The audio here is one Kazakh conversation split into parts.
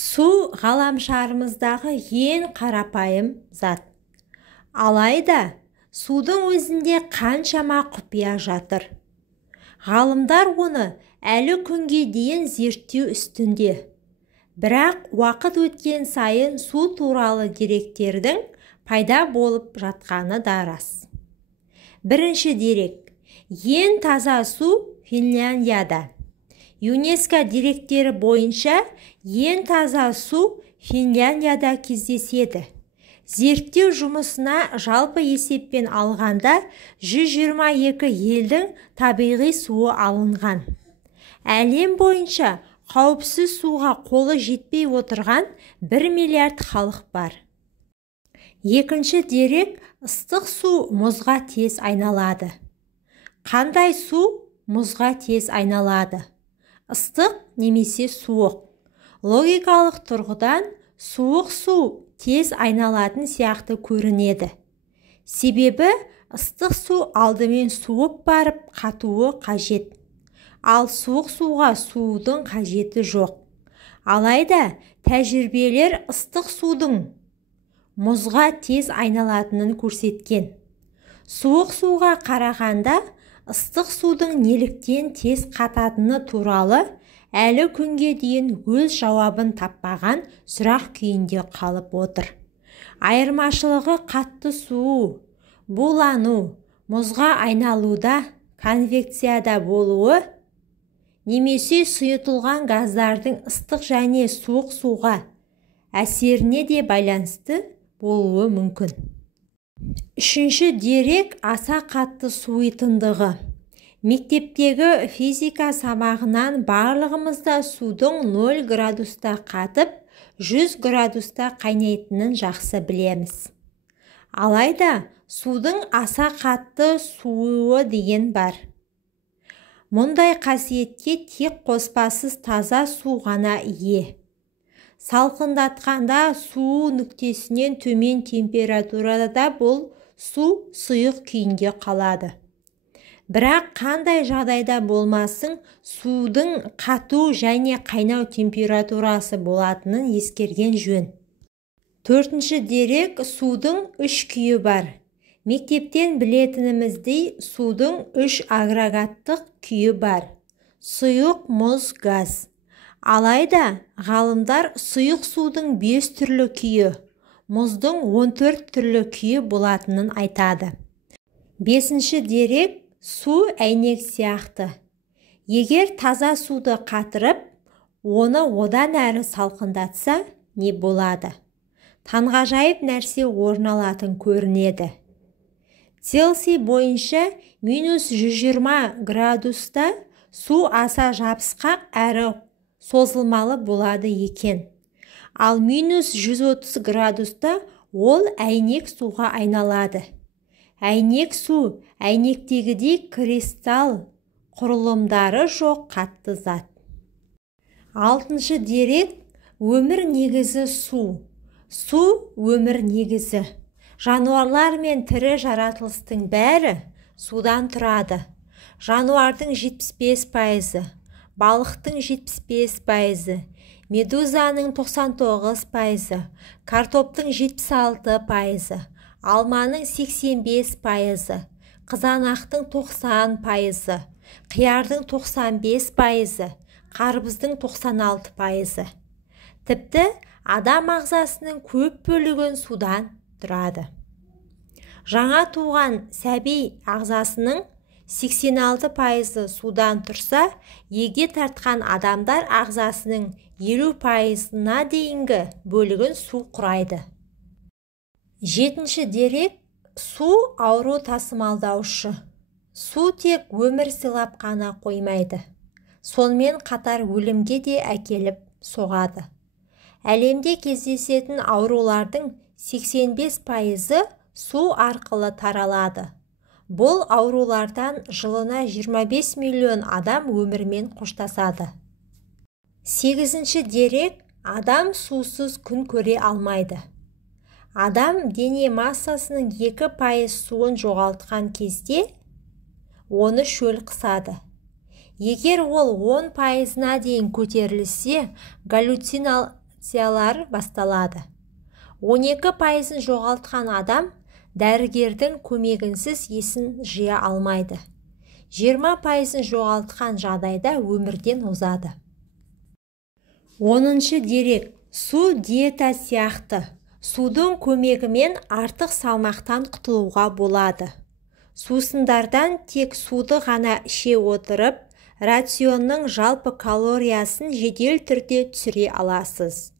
Су ғаламшарымыздағы ең қарапайым зат. Алайда, судың өзінде қаншама құпия жатыр. Ғалымдар оны әлі күнге дейін зерттеу үстінде. Бірақ уақыт өткен сайын су туралы деректердің пайда болып жатқаны да рас. Бірінші дерек. Ең таза су Финляндияда. ЮНЕСКО деректері бойынша ең таза су Финляндияда кездеседі. Зерттеу жұмысына жалпы есеппен алғанда 122 елдің табиғи суы алынған. Әлем бойынша қауіпсіз суға қолы жетпей отырған 1 миллиард халық бар. Екінші дерек, ыстық су мұзға тез айналады. Қандай су мұзға тез айналады? Ыстық немесе суық? Логикалық тұрғыдан суық су тез айналатын сияқты көрінеді. Себебі ыстық су алдымен суып барып қатуы қажет. Ал суық суға суудың қажеті жоқ. Алайда тәжірибелер ыстық судың мұзға тез айналатынын көрсеткен. Суық суға қарағанда ыстық судың неліктен тез қататыны туралы әлі күнге дейін өз жауабын таппаған сұрақ күйінде қалып отыр. Айырмашылығы қатты су, булану, мұзға айналуда, конвекцияда болуы, немесе сұйытылған газдардың ыстық және суық суға әсеріне де байланысты болуы мүмкін. Үшінші дерек, аса қатты суитындығы. Мектептегі физика сабағынан барлығымызда судың 0 градуста қатып, 100 градуста қайнайтынын жақсы білеміз. Алайда судың аса қатты суы деген бар. Мұндай қасиетке тек қоспасыз таза су ғана ие. Салқындатқанда су нүктесінен төмен температурада бұл су сұйық күйінде қалады. Бірақ қандай жағдайда болмасын, судың қату және қайнау температурасы болатынын ескерген жөн. Төртінші дерек, судың 3 күйі бар. Мектептен білетініміздей, судың 3 агрегаттық күйі бар. Сұйық, мұз, газ. Алайда ғалымдар сұйық судың 5 түрлі күйі, мұздың 14 түрлі күйі болатынын айтады. Бесінші дерек, су әйнек сияқты. Егер таза суды қатырып, оны одан әрі салқындатса, не болады? Таңғажайып нәрсе орын алатын көрінеді. Цельсий бойынша -120 градуста су аса жабысқақ әрі созылмалы болады екен. Ал -130 градуста ол әйнек суға айналады. Әйнек су әйнектегідей кристалл құрылымдары жоқ қатты зат. Алтыншы дерек, өмір негізі су. Су өмір негізі. Жануарлар мен тірі жаратылыстың бәрі судан тұрады. Жануардың 75%, балықтың 75%, медузаның 99%, картоптың 76%, алманың 85%, қызанақтың 90%, қиярдың 95%, қарбыздың 96%. Тіпті адам ағзасының көп бөлігін судан тұрады. Жаңа туған сәби ағзасының 86% судан тұрса, егде тартқан адамдар ағзасының 50%-на дейінгі бөлігін су құрайды. Жетінші дерек, су ауру тасымалдаушы. Су тек өмір сыйлап қана қоймайды. Сонымен қатар өлімге де әкеліп соғады. Әлемде кездесетін аурулардың 85%-і су арқылы таралады. Бұл аурулардан жылына 25 миллион адам өмірмен қоштасады. Сегізінші дерек, адам сусыз күн көре алмайды. Адам дене массасының 2% суын жоғалтқан кезде оны шөл қысады. Егер ол 10%-на дейін көтерілсе, реакциялар басталады. 12%-ын жоғалтқан адам дәрігердің көмегінсіз есін жия алмайды. 20%-ын жоғалтқан жағдайда өмірден озады. 10-шы дерек. Су диета сияқты. Судың көмегімен артық салмақтан құтылуға болады. Сусындардан тек суды ғана іше отырып, рационның жалпы калориясын жедел түрде түсіре аласыз.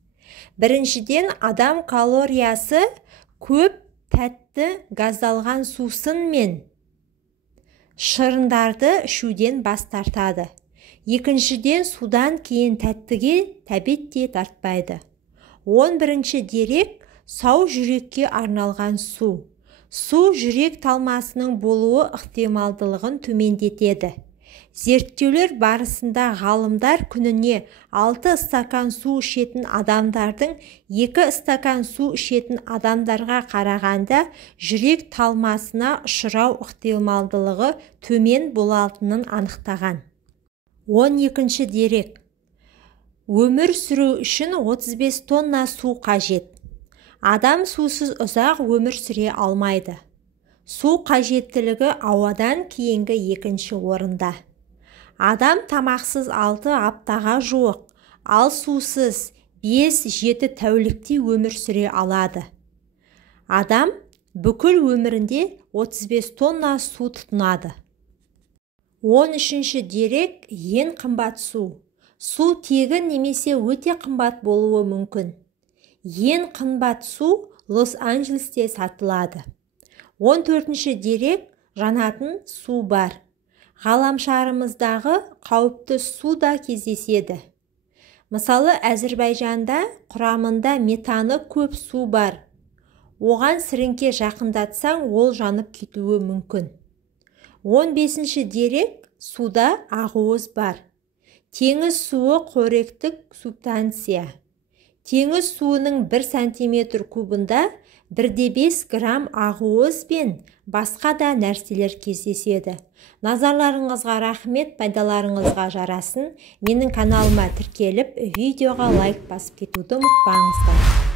Біріншіден, адам калориясы көп тәтті газдалған сусын мен шырындарды ішуден бас тартады. Екіншіден, судан кейін тәттіге тәбетте тартпайды. 11-ші дерек. Сау жүрекке арналған су. Су жүрек талмасының болуы ықтималдылығын төмендетеді. Зерттеулер барысында ғалымдар күніне 6 стакан су ішетін адамдардың 2 стакан су ішетін адамдарға қарағанда жүрек талмасына ұшырау ықтималдылығы төмен болатынын анықтаған. 12-ші дерек. Өмір сүру үшін 35 тонна су қажет. Адам сусыз ұзақ өмір сүре алмайды. Су қажеттілігі ауадан кейінгі екінші орында. Адам тамақсыз 6 аптаға жуық, ал сусыз 5-7 тәулікте өмір сүре алады. Адам бүкіл өмірінде 35 тонна су тұтынады. 13-ші дерек. Ең қымбат су. Су тегін немесе өте қымбат болуы мүмкін. Ең қымбат су Лос-Анджелесте сатылады. 14-ші дерек. Жанатын су бар. Ғаламшарымыздағы қауіпті су да кездеседі. Мысалы, Әзірбайжанда құрамында метаны көп су бар. Оған сіріңке жақындатсаң, ол жанып кетуі мүмкін. 15-ші дерек. Суда ақуыз бар. Теңіз суы қоректік субстанция. Теңіз суының 1 сантиметр кубында 1,5 грамм ақуыз бен басқа да нәрселер кездеседі. Назарларыңызға рахмет, пайдаларыңызға жарасын. Менің каналыма тіркеліп, видеоға лайк басып кетуді ұмытпаңыздар.